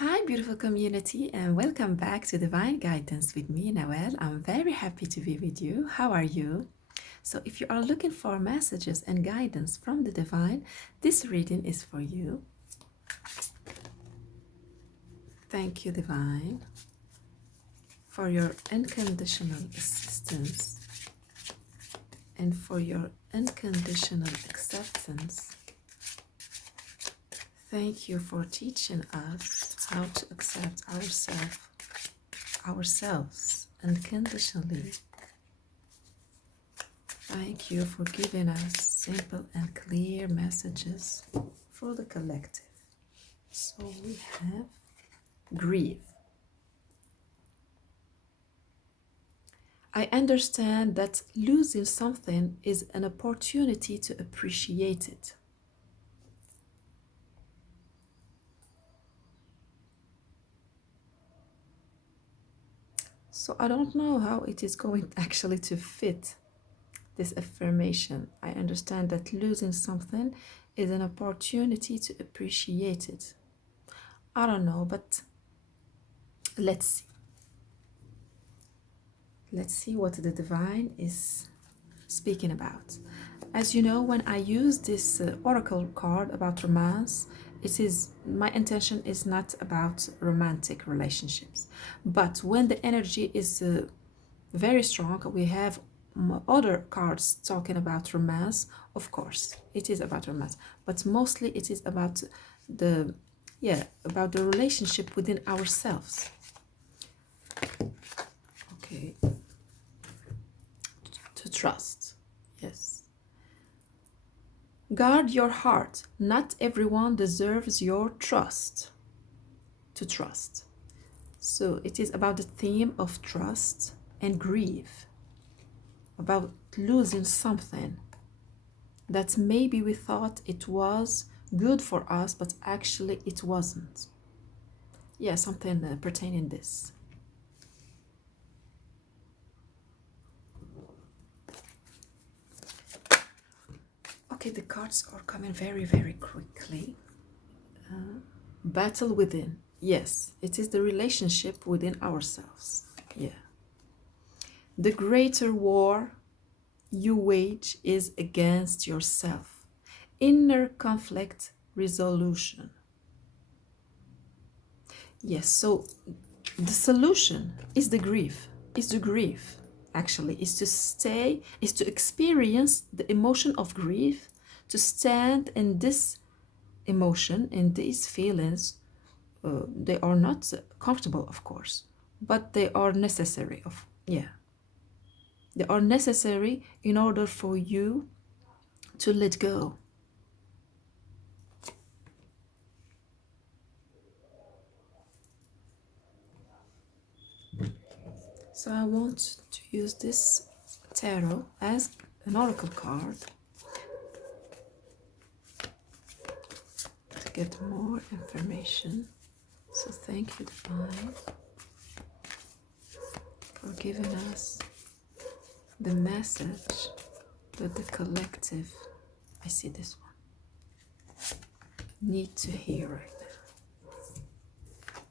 Hi, beautiful community, and welcome back to Divine Guidance with me, Nawal. I'm very happy to be with you. How are you? So, if you are looking for messages and guidance from the divine, this reading is for you. Thank you, divine, for your unconditional assistance and for your unconditional acceptance. Thank you for teaching us how to accept ourselves unconditionally. Thank you for giving us simple and clear messages for the collective. So we have grief. I understand that losing something is an opportunity to appreciate it. So I don't know how it is going actually to fit this affirmation. I understand that losing something is an opportunity to appreciate it. I don't know, but let's see. Let's see what the divine is speaking about. As you know, when I use this oracle card about romance, my intention is not about romantic relationships. But when the energy is very strong, we have other cards talking about romance. Of course, it is about romance, but mostly it is about the about the relationship within ourselves. Okay. To trust. Yes. Guard your heart. Not everyone deserves your trust. To trust. So it is about the theme of trust and grief. About losing something that maybe we thought it was good for us, but actually it wasn't. Yeah, something pertaining this. Okay, the cards are coming very, very quickly. Battle within. Yes, it is the relationship within ourselves. Yeah. The greater war you wage is against yourself. Inner conflict resolution. Yes, so the solution is the grief. Actually, is to stay, is to experience the emotion of grief, to stand in this emotion, in these feelings. They are not comfortable, of course, but they are necessary. They are necessary in order for you to let go. So I want to use this tarot as an oracle card to get more information. So thank you, Divine, for giving us the message that the collective, I see this one, need to hear right now.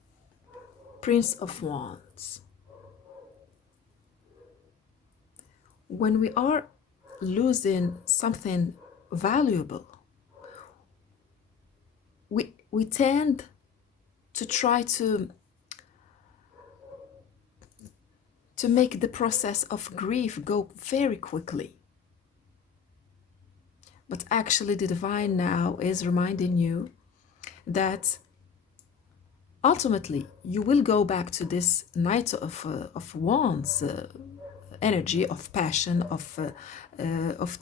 Prince of Wands. When we are losing something valuable, we tend to try to make the process of grief go very quickly. But actually the divine now is reminding you that ultimately you will go back to this Knight of Wands energy of passion, of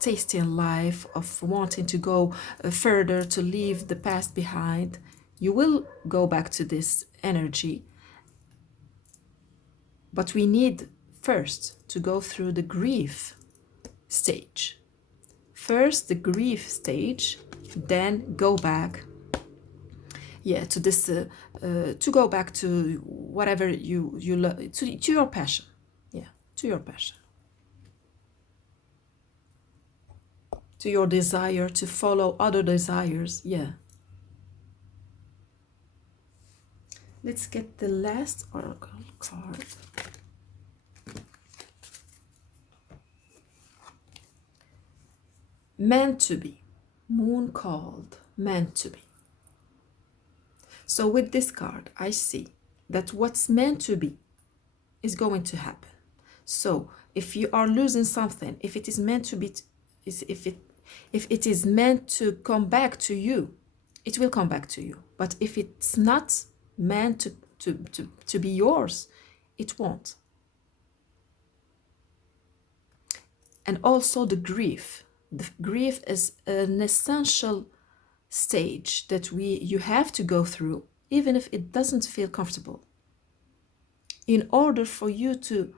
tasting life, of wanting to go further, to leave the past behind. You will go back to this energy, but we need first to go through the grief stage. First the grief stage, then go back to this to go back to whatever you love, to your passion. To your passion, to your desire to follow other desires. Let's get the last oracle card. Meant to be. Moon called. Meant to be. So with this card, I see that what's meant to be is going to happen. So if you are losing something, if it is meant to be, if it is meant to come back to you, it will come back to you. But if it's not meant to be yours, it won't. And also the grief. The grief is an essential stage that you have to go through, even if it doesn't feel comfortable, in order for you to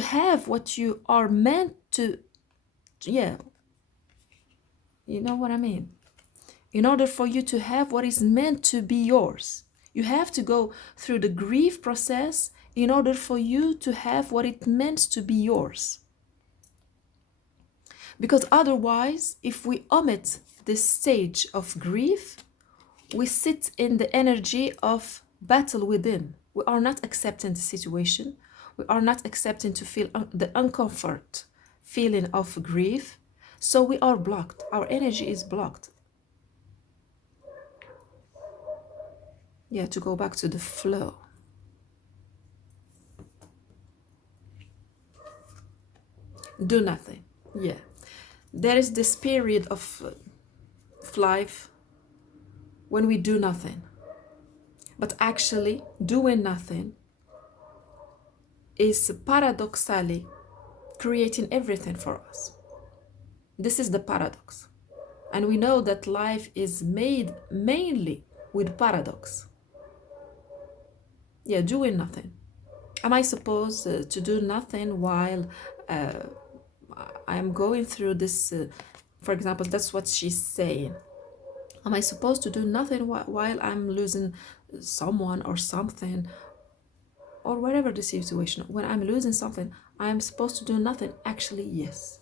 have what you are meant to, yeah, you know what I mean? In order for you to have what is meant to be yours, you have to go through the grief process in order for you to have what it meant to be yours. Because otherwise, if we omit this stage of grief, we sit in the energy of battle within. We are not accepting the situation. We are not accepting to feel the uncomfort feeling of grief. So we are blocked. Our energy is blocked. Yeah, to go back to the flow. Do nothing. Yeah. There is this period of life when we do nothing. But actually, doing nothing is paradoxally creating everything for us. This is the paradox. And we know that life is made mainly with paradox. Yeah, doing nothing. Am I supposed to do nothing while I'm going through this? For example, that's what she's saying. Am I supposed to do nothing while I'm losing someone or something, or whatever the situation? When I'm losing something, I'm supposed to do nothing? Actually, yes.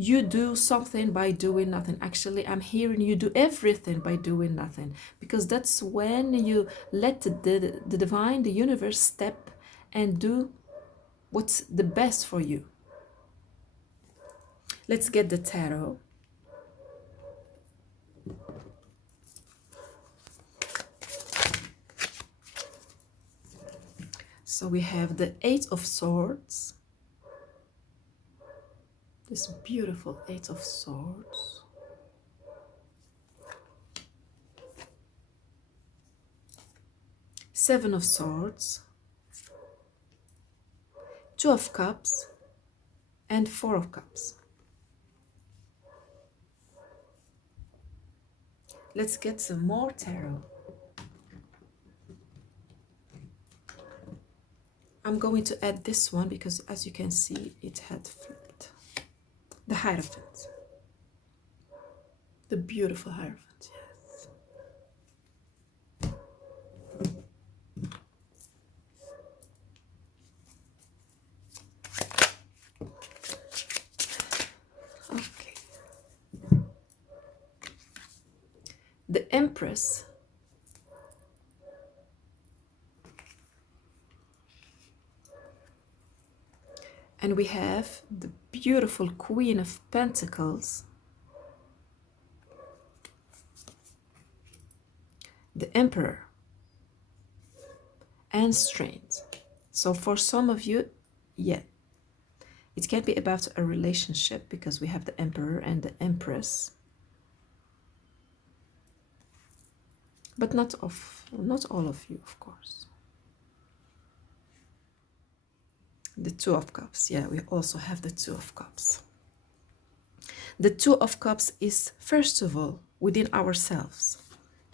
You do something by doing nothing. Actually, I'm hearing you do everything by doing nothing, because that's when you let the divine, the universe, step and do what's the best for you. Let's get the tarot. So we have the Eight of Swords. This beautiful Eight of Swords. Seven of Swords. Two of Cups. And Four of Cups. Let's get some more tarot. I'm going to add this one because, as you can see, it had flipped. The Hierophant. The beautiful Hierophant, yes. Okay. The Empress. And we have the beautiful Queen of Pentacles, the Emperor, and Strength. So for some of you, yeah, it can be about a relationship because we have the Emperor and the Empress. But not all of you, of course. The Two of Cups. Yeah, we also have the Two of Cups. The Two of Cups is, first of all, within ourselves.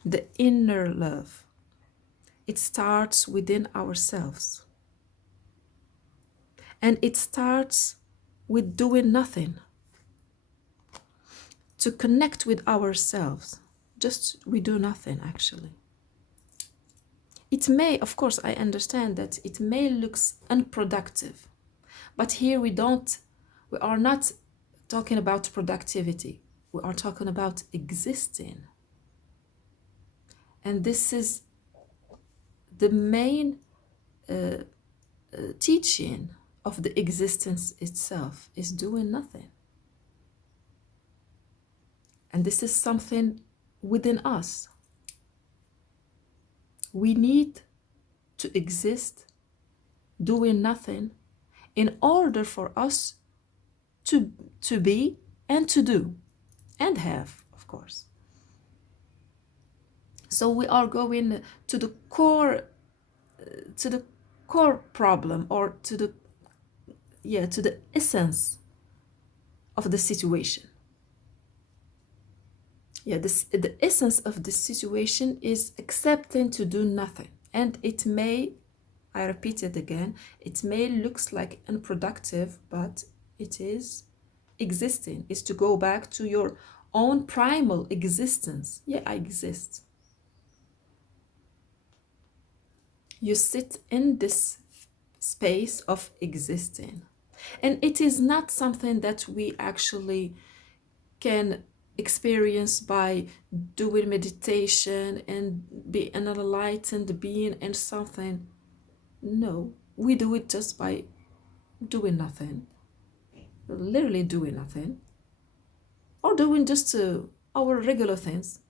The inner love. It starts within ourselves. And it starts with doing nothing. To connect with ourselves. Just we do nothing, actually. It may, of course, I understand that it may look unproductive, but here we are not talking about productivity. We are talking about existing. And this is the main teaching of the existence itself is doing nothing. And this is something within us. We need to exist doing nothing in order for us to be and to do and have, of course. So we are going to the core problem, or to the essence of the situation. The essence of the situation is accepting to do nothing. And it may, I repeat it again, it may looks like unproductive, but it is existing. Is to go back to your own primal existence. Yeah, I exist. You sit in this space of existing. And it is not something that we actually can experience by doing meditation and be an enlightened being and something. No, we do it just by doing nothing, literally doing nothing, or doing just our regular things.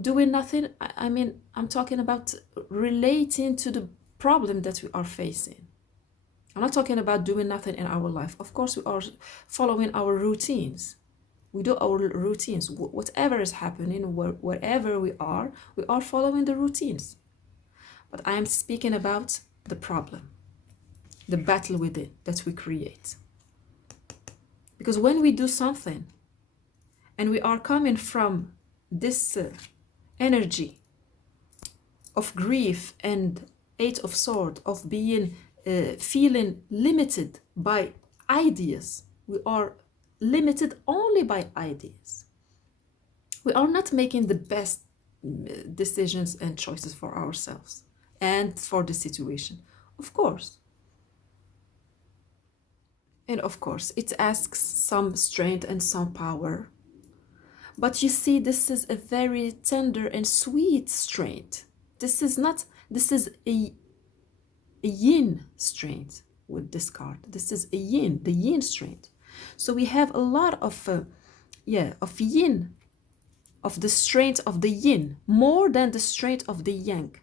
Doing nothing, I mean, I'm talking about relating to the problem that we are facing. I'm not talking about doing nothing in our life. Of course, we are following our routines. We do our routines. Whatever is happening, wherever we are following the routines. But I am speaking about the problem, the battle within that we create. Because when we do something and we are coming from this energy of grief and Eight of Swords, of being feeling limited by ideas. We are limited only by ideas. We are not making the best decisions and choices for ourselves and for the situation, of course. And of course, it asks some strength and some power. But you see, this is a very tender and sweet strength. This is a yin strength with this card. This is the yin strength. So we have a lot of yin, of the strength of the yin, more than the strength of the yang.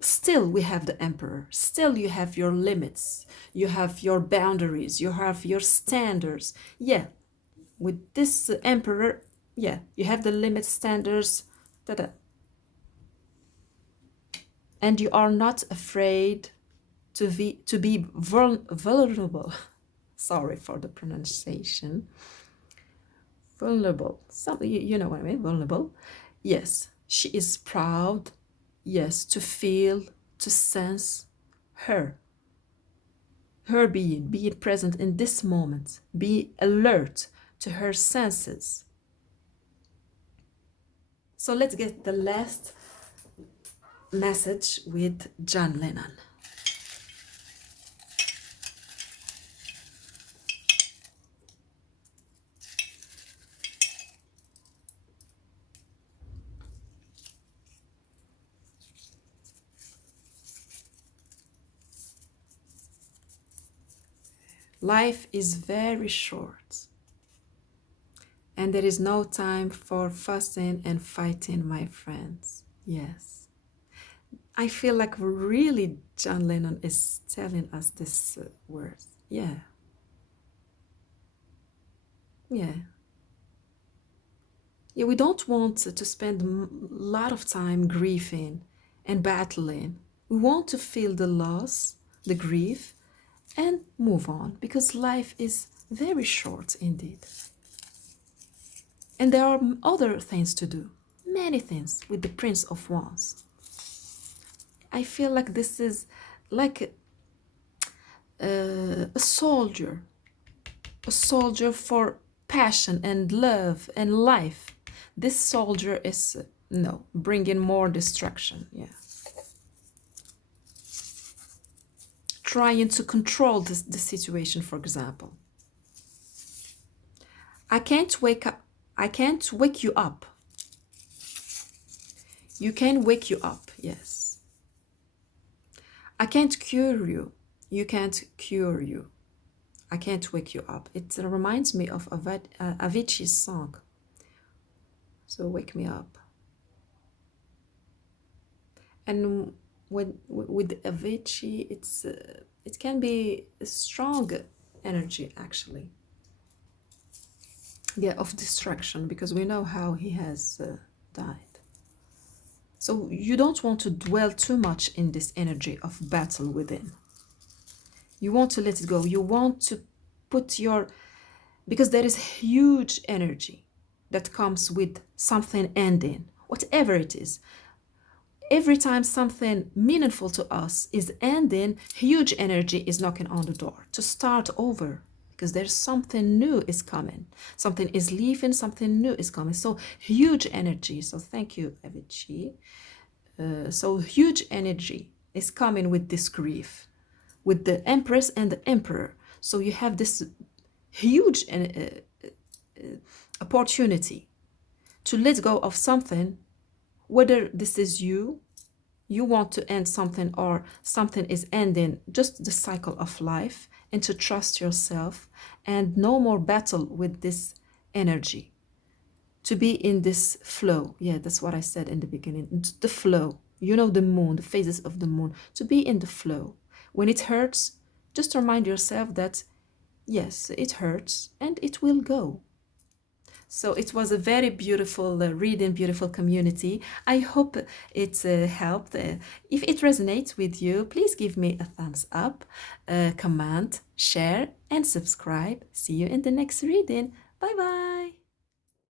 Still we have the emperor. Still you have your limits. You have your boundaries. You have your standards. Yeah, with this emperor, yeah, you have the limit standards. And you are not afraid to be vulnerable. Sorry for the pronunciation. Vulnerable. You know what I mean, vulnerable. Yes, she is proud. Yes, to feel, to sense her being present in this moment. Be alert to her senses. So let's get the last message with John Lennon. Life is very short, and there is no time for fussing and fighting, my friends. Yes. I feel like really John Lennon is telling us this words. Yeah. Yeah. Yeah, we don't want to spend a lot of time grieving and battling. We want to feel the loss, the grief, and move on, because life is very short indeed. And there are other things to do, many things with the Prince of Wands. I feel like this is like a soldier for passion and love and life. This soldier is, bringing more destruction, yeah. Trying to control the situation, for example. I can't wake you up. You can wake you up, yes. I can't cure you. You can't cure you. I can't wake you up. It reminds me of Avicii's song. So wake me up. And with Avicii, it can be a strong energy actually. Yeah, of destruction, because we know how he has died. So you don't want to dwell too much in this energy of battle within. You want to let it go. You want to put your, because there is huge energy that comes with something ending, whatever it is. Every time something meaningful to us is ending, huge energy is knocking on the door to start over, because there's something new is coming. Something is leaving, something new is coming. So huge energy. So thank you, Avicii. So huge energy is coming with this grief, with the Empress and the Emperor. So you have this huge opportunity to let go of something, whether this is you want to end something, or something is ending just the cycle of life, and to trust yourself and no more battle with this energy, to be in this flow. Yeah, that's what I said in the beginning, the flow. You know, the moon, the phases of the moon, to be in the flow. When it hurts, just remind yourself that yes, it hurts and it will go. So it was a very beautiful reading, beautiful community. I hope it helped. If it resonates with you, please give me a thumbs up, comment, share, and subscribe. See you in the next reading. Bye bye.